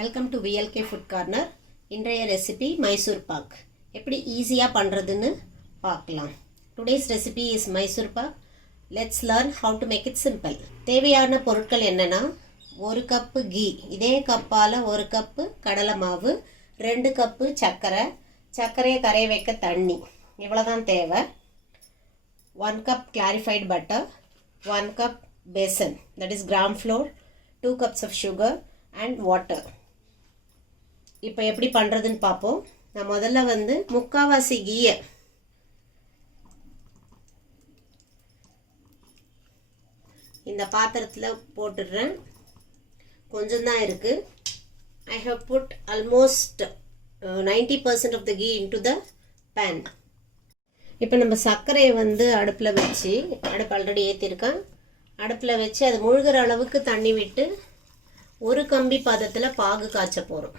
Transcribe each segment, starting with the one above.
Welcome to VLK food corner. இன்றைய recipe Mysore pak எப்படி ஈஸியாக பண்ணுறதுன்னு பார்க்கலாம். Today's recipe is Mysore pak. Let's learn how to make it simple. தேவையான பொருட்கள் என்னென்னா, 1 கப்பு கீ, இதே கப்பால் 1 கப்பு கடலை மாவு, 2 கப்பு சர்க்கரையை கரைய வைக்க தண்ணி, இவ்வளோதான் தேவை. 1 cup clarified butter, 1 cup besan, that is gram flour, 2 cups of sugar and water. இப்போ எப்படி பண்ணுறதுன்னு பார்ப்போம். நான் முதல்ல முக்காவாசி கீயை இந்த பாத்திரத்தில் போட்டுடுறேன். கொஞ்சம் தான் இருக்குது. I have put almost 90% of the ghee into the pan. இப்போ நம்ம சர்க்கரையை அடுப்பில் வச்சு, அடுப்பு ஆல்ரெடி ஏற்றிருக்கேன், அடுப்பில் வச்சு அது முழுகிற அளவுக்கு தண்ணி விட்டு ஒரு கம்பி பதத்தில் பாகு காய்ச்ச போகிறோம்.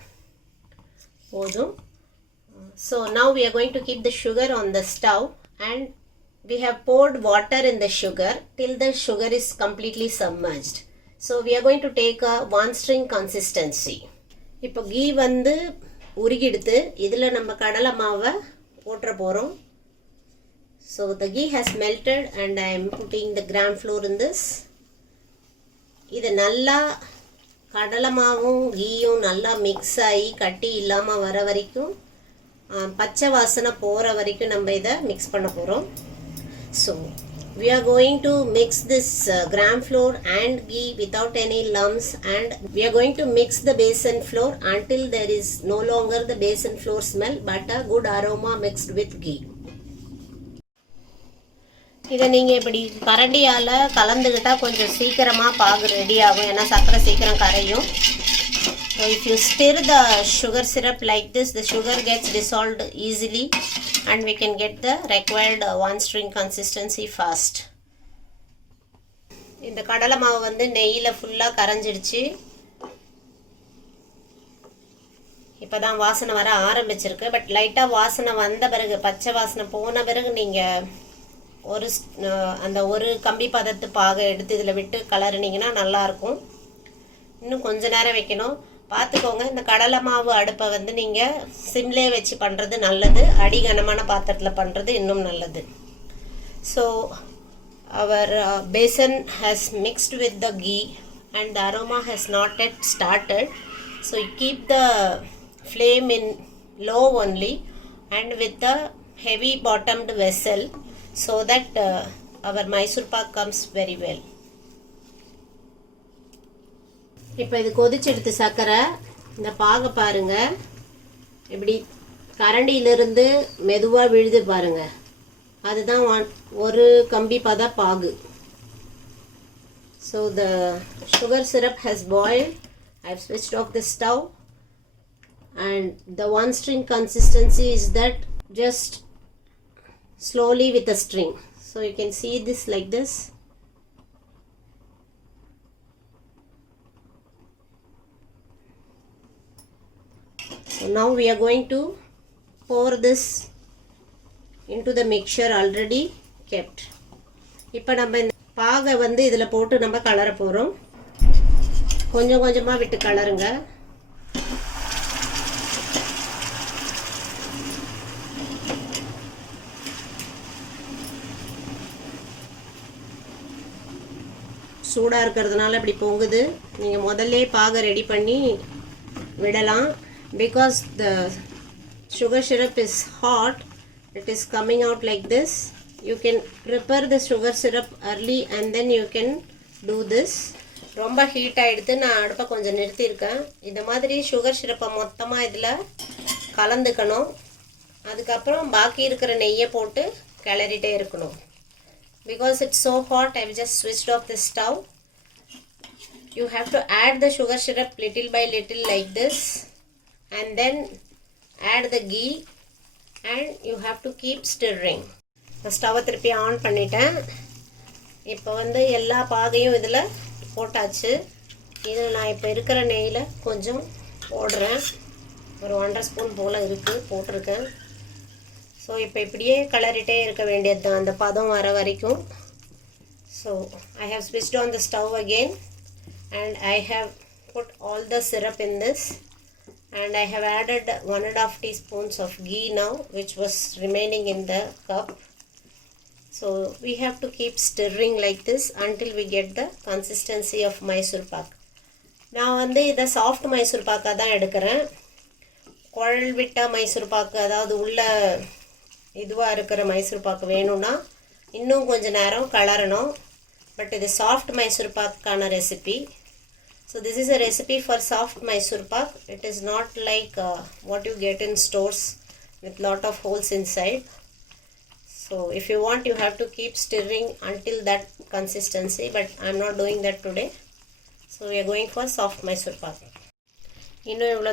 போதும். So now we are going to keep the sugar on the stove and we have poured water in the sugar till the sugar is completely submerged. So we are going to take a 1 string consistency. இப்போ கீ உருகிடுத்து, இதில் நம்ம கடலை மாவை போட்டுற போகிறோம். So the ghee has melted and I am putting the gram flour in this. இது நல்லா கடலை மாவும் கீயும் நல்லா மிக்ஸ் ஆகி கட்டி இல்லாமல் வர வரைக்கும், பச்சை வாசனை போகிற வரைக்கும் நம்ம இதை மிக்ஸ் பண்ண போகிறோம். So we are going to mix this gram flour and ghee without any lumps, and we are going to mix the besan flour until there is no longer the besan flour smell but a good aroma mixed with ghee. இதை நீங்கள் இப்படி கரண்டியால் கலந்துக்கிட்டால் கொஞ்சம் சீக்கிரமாக பாகு ரெடி ஆகும், ஏன்னா சர்க்கரை சீக்கிரம் கரையும். So if you stir the sugar syrup like this, the sugar gets dissolved easily and we can get the required 1 string consistency fast. இந்த கடலை மாவு நெய்யில் ஃபுல்லாக கரைஞ்சிடுச்சு. இப்போ தான் வாசனை வர ஆரம்பிச்சிருக்கு. பட் லைட்டாக வாசனை வந்த பிறகு, பச்சை வாசனை போன பிறகு நீங்கள் ஒரு கம்பி பதத்து பாகை எடுத்து இதில் விட்டு கலரினீங்கன்னா நல்லாயிருக்கும். இன்னும் கொஞ்ச நேரம் வைக்கணும். பார்த்துக்கோங்க, இந்த கடலை மாவு அடுப்பை நீங்கள் சிம்லே வச்சு பண்ணுறது நல்லது, அடிகனமான பாத்திரத்தில் பண்ணுறது இன்னும் நல்லது. ஸோ அவர் besan has mixed with the ghee and the aroma has not yet started. So you keep the flame in low only and with the heavy bottomed vessel so that our Mysore pak comes very well. இப்போ இது கொதிச்செடுத்து சர்க்கரை, இந்த பாகை பாருங்க, இப்படி கரண்டியிலிருந்து மெதுவாக விழுது பாருங்க, அதுதான் ஒரு கம்பி பத பாகு. So the sugar syrup has boiled. I have switched off the stove and the 1 string consistency is that just slowly with a string. So you can see this like this. So now we are going to pour this into the mixture already kept. இப்போ நம்ம இந்த பாகை இதில் போட்டு நம்ம கலர போகிறோம். கொஞ்சம் கொஞ்சமாக விட்டு கலருங்க. சூடாக இருக்கிறதுனால இப்படி பொங்குது. நீங்கள் முதல்ல பாகை ரெடி பண்ணி விடலாம். Because the sugar syrup is hot, it is coming out like this. You can prepare the sugar syrup early and then you can do this. ரொம்ப ஹீட் ஆகிடுது, நான் அடுப்பை கொஞ்சம் நிறுத்தியிருக்கேன். இந்த மாதிரி சுகர் சிரப்பை மொத்தமாக இதில் கலந்துக்கணும். அதுக்கப்புறம் பாக்கி இருக்கிற நெய்யை போட்டு கிளறிட்டே இருக்கணும். Because it's so hot, I've just switched off the stove. You have to add the sugar syrup little by little like this and then add the ghee and you have to keep stirring. The stove திருப்பி ஆன் பண்ணிட்டேன். இப்போ எல்லா பாகையும் இதில் போட்டாச்சு. இதில் நான் இப்போ இருக்கிற நெய்யில் கொஞ்சம் போடுறேன். ஒரு 1.5 ஸ்பூன் போல் இருக்குது, போட்டிருக்கேன். ஸோ இப்போ இப்படியே கலரிட்டே இருக்க வேண்டியது தான் அந்த பதம் வர வரைக்கும். So I have switched on the stove again and I have put all the syrup in this and I have added 1.5 teaspoons of ghee now, which was remaining in the cup. So we have to keep stirring like this until we get the consistency of Mysore pak. நான் வந்து இதை சாஃப்ட் மைசூர் பாக்காக தான் எடுக்கிறேன். குழல் விட்ட மைசூர் பாக்கு, அதாவது உள்ள இதுவாக இருக்கிற மைசூர் பாக்கு வேணும்னா இன்னும் கொஞ்சம் நேரம் கலரணும். பட் இது சாஃப்ட் மைசூர் பாக்கான recipe. So this is a recipe for soft Mysore pak. It is not like what you get in stores with lot of holes inside. So if you want, you have to keep stirring until that consistency, but I am not doing that today. So we are going for soft Mysore pak. இன்னும் இவ்வளோ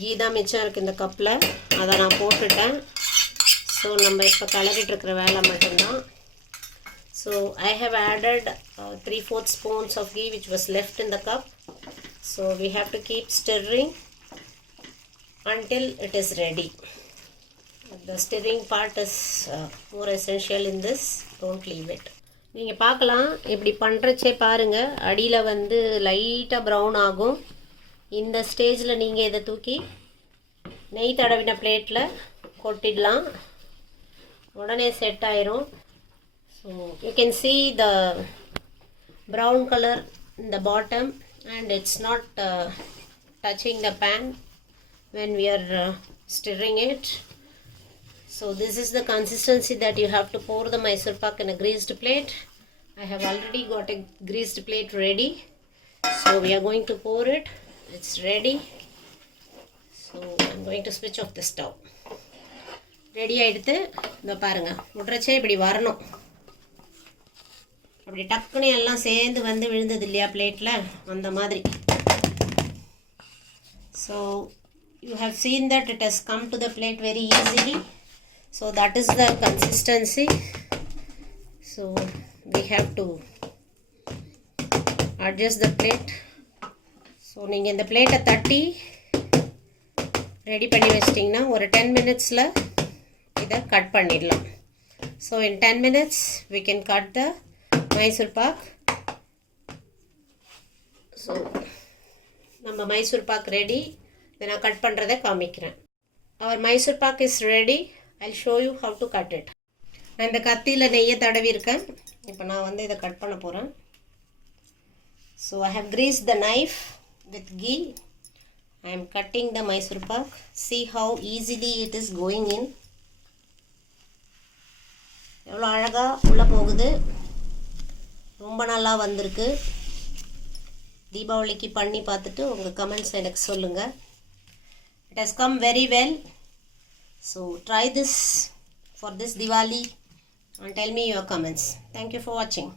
கீ தான் மிச்சம் இருக்குது இந்த கப்பில், அதை நான் போட்டுட்டேன். ஸோ நம்ம இப்போ கலரிட்டு இருக்கிற வேலை மட்டும்தான். So I have added 3/4 spoons of ghee which was left in the cup. So we have to keep stirring until it is ready. The stirring part is more essential in this. Don't leave it. நீங்கள் பார்க்கலாம், இப்படி பண்ணுறச்சே பாருங்கள், அடியில் வந்து லைட்டாக ப்ரௌன் ஆகும். இந்த ஸ்டேஜில் நீங்கள் இதை தூக்கி நெய் தடவின பிளேட்டில் கொட்டிடலாம். உடனே செட் ஆயிரும். So you can see the brown color in the bottom, and it's not touching the pan when we are stirring it. So this is the consistency that you have to pour the Mysore pak in a greased plate. I have already got a greased plate ready. So we are going to pour it. It's ready. So I'm going to switch off the stove. Ready ஆகிடுத்து. இந்த பாருங்கள், முட்டைச்சே இப்படி வரணும். அப்படி டக்குன்னு எல்லாம் சேர்ந்து வந்து விழுந்தது இல்லையா பிளேட்டில், அந்த மாதிரி. So you have seen that it has come to the plate very easily. So that is the consistency. So we have to adjust the plate. So நீங்கள் இந்த பிளேட்டை தட்டி ரெடி பண்ணி வச்சிட்டிங்கன்னா ஒரு 10 minutes இதை கட் பண்ணிடலாம். So in 10 minutes we can cut the Mysore pak. So நம்ம மைசூர் பாக் ரெடி. இதை நான் கட் பண்ணுறதை காமிக்கிறேன். Our Mysore pak is ready. I show you how to cut it. நான் இந்த கத்தியில் நெய்யை தடவி இருக்கேன். இப்போ நான் வந்து இதை கட் பண்ண போகிறேன். So I have greased the knife with ghee. I am cutting the Mysore pak. See how easily it is going in. எவ்வளோ அழகாக உள்ளே போகுது. ரொம்ப நல்லா வந்திருக்கு. தீபாவளிக்கு பண்ணி பார்த்துட்டு உங்கள் கமெண்ட்ஸ் எனக்கு சொல்லுங்கள். It has come very well. So try this for this Diwali and tell me your comments. Thank you for watching.